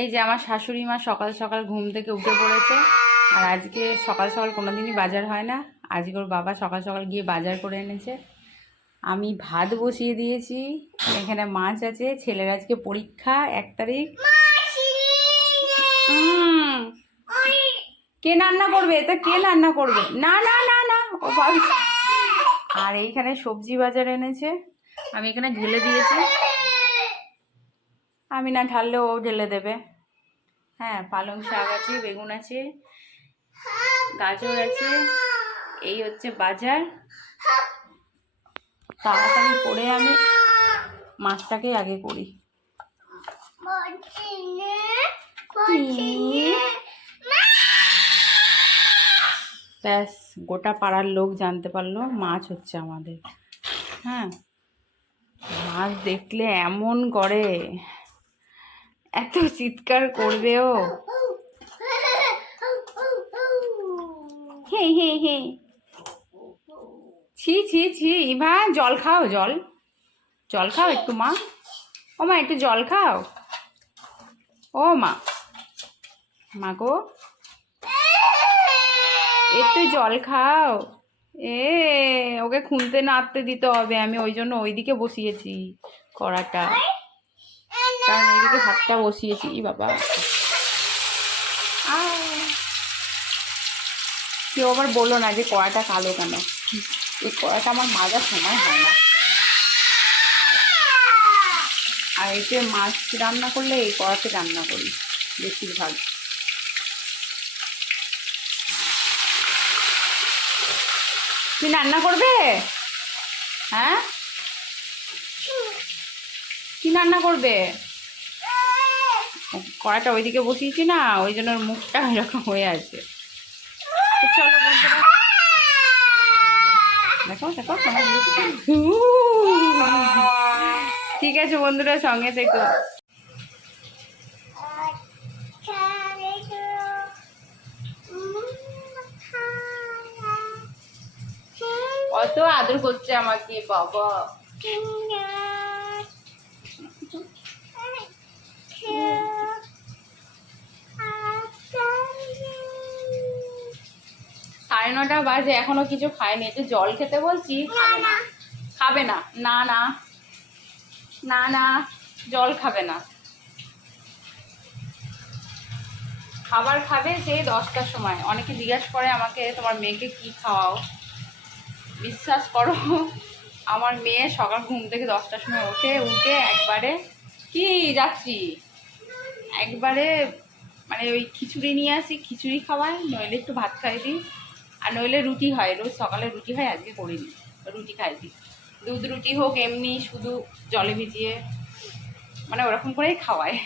এই যে আমার শাশুড়ি মা সকাল সকাল ঘুম থেকে উঠে পড়েছে। আর আজকে সকাল সকাল কোনোদিনই বাজার হয় না, আজকে ওর বাবা সকাল সকাল গিয়ে বাজার করে এনেছে। আমি ভাত বসিয়ে দিয়েছি, এখানে মাছ আছে। ছেলের আজকে পরীক্ষা 1 তারিখ। কে রান্না করবে? তা কে রান্না করবে? না না না না, ও বাবা। আর এইখানে সবজি বাজার এনেছে, আমি এখানে ঢেলে দিয়েছি। আমি না ঢাললেও ও ঢেলে দেবে। হ্যাঁ, পালং শাক আছে, বেগুন আছে, গাজর আছে। এই হচ্ছে বাজার। তাড়াতাড়ি করে আমি মাছটাকে আগে করি। ব্যাস, গোটা পাড়ার লোক জানতে পারলো মাছ হচ্ছে আমাদের। হ্যাঁ, মাছ দেখলে এমন করে, এত চিৎকার করবে ও। হে হে হে, ছি ছি ছি। ইভা, জল খাও, জল জল খাও একটু মা। ও মা, একটু জল খাও। ও মা, মা গো, একটু জল খাও। ওকে খুনতে নাড়তে দিতে হবে, আমি ওই জন্য ওইদিকে বসিয়েছি কড়াটা, কারণ এইদিকে ভাতটা বসিয়েছি। বাবা, কেউ আবার বলো না যে কড়াটা কালো কেন। এই কড়াটা আমার মাজার সময় হয় না। আর এতে মাছ রান্না করলে এই কড়াতে রান্না করি বেশিরভাগ। তুমি রান্না করবে? হ্যাঁ, কি রান্না করবে? কড়াটা ওইদিকে বসিয়েছি না, ওই জন্য ওর মুখটা এরকম হয়ে আছে। চলো বন্ধুরা, দেখো দেখো, ঠিক আছে বন্ধুরা, সঙ্গে থেকো। কত আদর করছে আমাকে বাবা। সাড়ে 9টা বাজে, এখনো কিছু খায়নি। যে জল খেতে বলছি, খাবে না। না না না না, জল খাবে না। খাবার খাবে সেই 10টার সময়। অনেকে জিজ্ঞাসা করে আমাকে, তোমার মেয়েকে কি খাওয়াও? বিশ্বাস করো, আমার মেয়ে সকাল ঘুম থেকে 10টার সময় উঠে একবারে কি যাচ্ছি, একবারে মানে ওই খিচুড়ি নিয়ে আসি, খিচুড়ি খাওয়াই, নইলে একটু ভাত খাই দিই, আর নইলে রুটি হয়। রোজ সকালে রুটি হয়, আজকে করিনি, রুটি খাই দিই। দুধ রুটি হোক, এমনি শুধু জলে ভিজিয়ে, মানে ওরকম করেই খাওয়ায়।